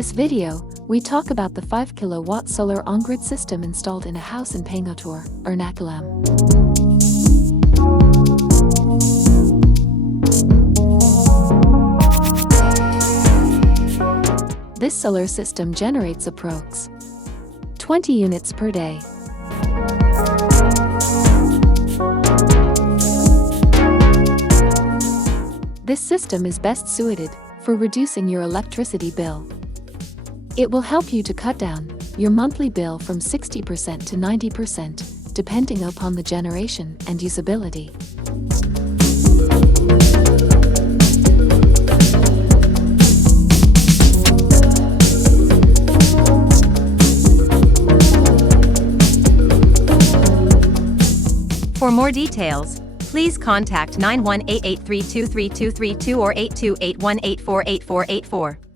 this video, we talk about the 5 kilowatt solar Ongrid system installed in a house in Paingotoor, Ernakulam. This solar system generates approx. 20 units per day. This system is best suited for reducing your electricity bill. It will help you to cut down your monthly bill from 60% to 90%, depending upon the generation and usability. For more details, please contact 9188323232 or 8281848484.